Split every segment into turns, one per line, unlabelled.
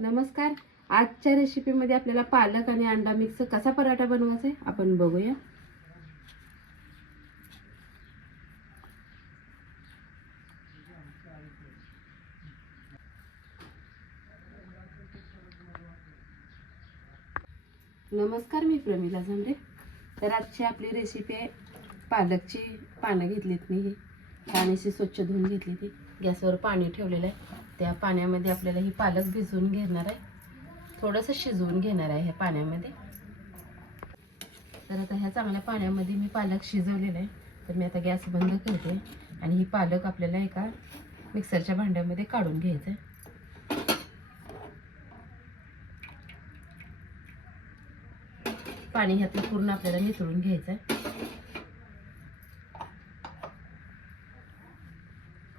नमस्कार. आजच्या रेसिपीमध्ये आपल्याला पालक आणि अंडा मिक्स कसा पराठा बनवायचा आहे आपण बघूया. नमस्कार मी प्रमिला झांबरे तर आजची आपली रेसिपी आहे पालकची पानं घेतलीत मी ही. पाण्याशी स्वच्छ धुवून घेतली ती. गॅसवर पाणी ठेवलेलं आहे. त्या पाण्यामध्ये आपल्याला ही पालक भिजवून घेणार आहे. थोडंसं शिजवून घेणार आहे ह्या पाण्यामध्ये. तर आता ह्या चांगल्या पाण्यामध्ये मी पालक शिजवलेला आहे. तर मी आता गॅस बंद करते आणि ही पालक आपल्याला एका मिक्सरच्या भांड्यामध्ये काढून घ्यायचं आहे पाणी ह्यातलं पूर्ण आपल्याला निथळून घ्यायचं आहे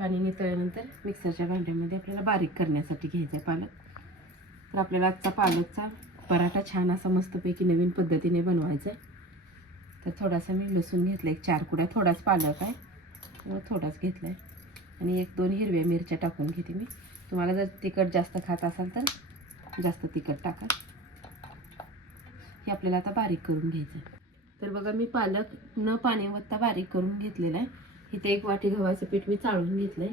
पाणी नितळल्यानंतर मिक्सरच्या भांड्यामध्ये आपल्याला बारीक करण्यासाठी घ्यायचं आहे पालक. तर आपल्याला आजचा पालकचा पराठा छान असा मस्तपैकी नवीन पद्धतीने बनवायचा आहे तर थोडासा मी लसूण घेतला एक चार कुड्या थोडाच पालक आहे. त्यामुळे थोडाच घेतला आहे आणि एक दोन हिरव्या मिरच्या टाकून घेते मी. तुम्हाला जर तिखट जास्त खात असाल तर जास्त तिखट टाका. हे आपल्याला आता बारीक करून घ्यायचं आहे तर बघा मी पालक न पाणी वत्ता बारीक करून घेतलेला आहे. इथे एक वाटी गव्हाचं पीठ मी चाळून घेतलंय.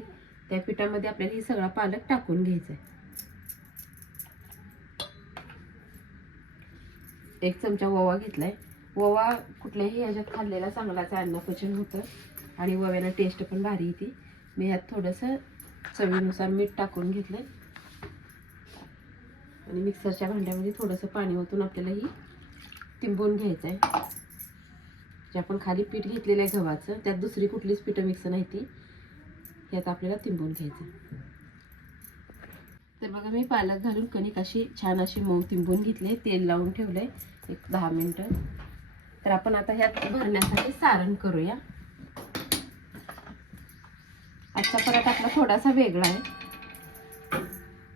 त्या पिठामध्ये आपल्याला ही सगळा पालक टाकून घ्यायचा आहे एक चमचा ओवा घेतलाय. ओवा कुठल्याही ह्याच्यात खाल्लेला चांगलाच अन्नपचन होतं. आणि ओव्याला टेस्ट पण भारी येते. मी ह्यात थोडंसं चवीनुसार मीठ टाकून घेतलंय. आणि मिक्सरच्या भांड्यामध्ये थोडंसं पाणी ओतून आपल्याला ही तिंबून घ्यायचं आहे जे आपण खाली पीठ घेतलेलं आहे गव्हाचं त्यात दुसरी कुठलीच पिठं मिक्स नाही ती. यात आपल्याला तिंबून घ्यायचं तर बघा मी पालक घालून कणिक अशी छान अशी मऊ तिंबून घेतले तेल लावून ठेवलंय एक दहा मिनटं. तर आपण आता ह्यात भरण्यासाठी सारण करूया. आजचा पराठा आपला थोडासा वेगळा आहे.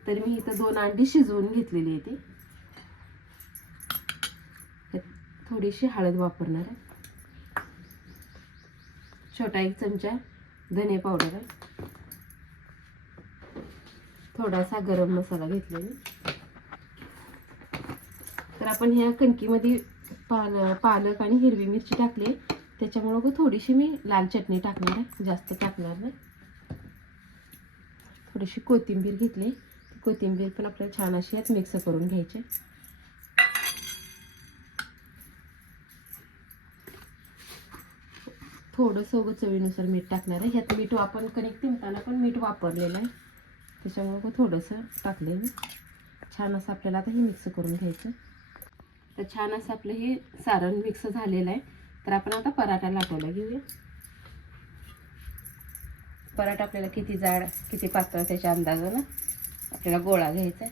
तर मी इथं दोन अंडी शिजवून घेतलेली आहे ती. थोडीशी हळद वापरणार आहे. छोटा एक चमचा धने पावडर आहे. थोडासा गरम मसाला घेतला मी. तर आपण ह्या कणकीमध्ये पाल पालक आणि हिरवी मिरची टाकली. त्याच्यामुळं थोडीशी मी लाल चटणी टाकणार आहे. जास्त टाकणार नाही. थोडीशी कोथिंबीर घेतली. कोथिंबीर पण आपल्याला छान अशी यात मिक्स करून घ्यायची थोडंसं उगं चवीनुसार मीठ टाकणार आहे. ह्यात मीठ आपण कणिक तिंबताना पण मीठ वापरलेलं आहे. त्याच्यामुळं मग थोडंसं टाकलं मी. छान असं आपल्याला आता हे मिक्स करून घ्यायचं. तर छान असं आपलं हे सारण मिक्स झालेलं आहे. तर आपण आता पराठा लाटवला घेऊया. पराठा आपल्याला किती जाड किती पातळ त्याच्या अंदाजानं आपल्याला गोळा घ्यायचा आहे.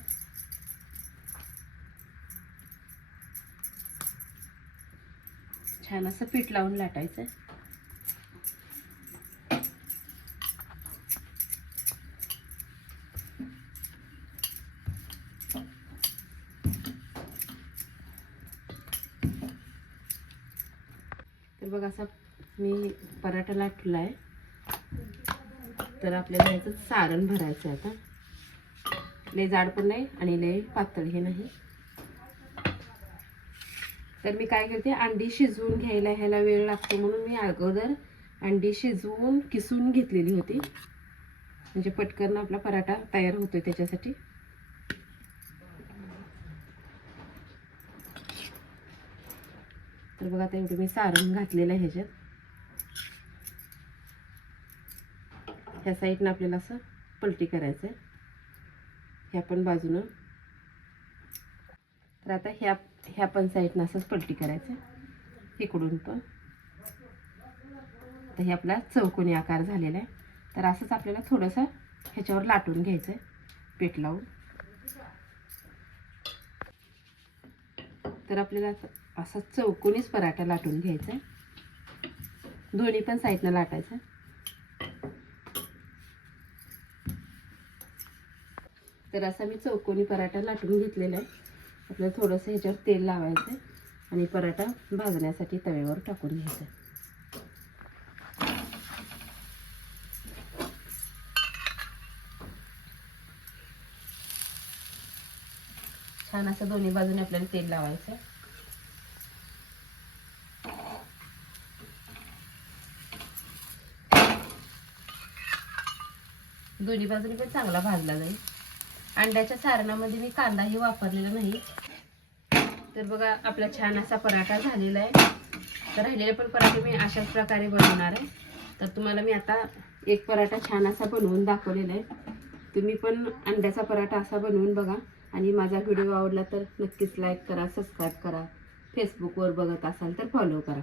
छान असं पीठ लावून लाटायचं बघा असा मी पराठा लाटला आहे तर आपल्याला ह्याचं सारण भरायचं आहे आता. लय जाड पण नाही आणि लय पातळ हे नाही. तर मी काय करते अंडी शिजवून घ्यायला ह्याला वेळ लागतो म्हणून मी अगोदर अंडी शिजवून किसून घेतलेली होती. म्हणजे पटकन आपला पराठा तयार होतोय त्याच्यासाठी. तर बघा आता एवढं मी सारण घातलेलं आहे ह्याच्यात. ह्या साईडनं आपल्याला असं पलटी करायचं आहे. ह्या पण बाजूनं. तर आता ह्या ह्या पण साईडनं असंच पलटी करायचं इकडून पण. तर हे आपला चौकोनी आकार झालेला आहे. तर असंच आपल्याला थोडंसं ह्याच्यावर लाटून घ्यायचं आहे पीठ लावून. तर आपल्याला असा चौकोनीच पराठा लाटून घ्यायचा दोन्ही पण साईडनं लाटायचं तर असा मी चौकोनी पराठा लाटून घेतलेला आहे. आपल्याला थोडंसं ह्याच्यावर तेल लावायचं आणि पराठा भाजण्यासाठी तव्यावर टाकून घ्यायचा छान असं दोन्ही बाजूने आपल्याला तेल लावायचं दोन्ही बाजूने पण चांगला भाजला जाईल. अंड्याच्या सारणामध्ये मी कांदाही वापरलेला नाही. तर बघा आपला छान असा पराठा झालेला आहे. तर राहिलेले पण पराठे मी अशाच प्रकारे बनवणार आहे. तर तुम्हाला मी आता एक पराठा छान असा बनवून दाखवलेला आहे. तुम्ही पण अंड्याचा पराठा असा बनवून बघा. आणि माझा व्हिडिओ आवडला तर नक्कीच लाईक करा सबस्क्राईब करा. फेसबुकवर बघत असाल तर फॉलो करा.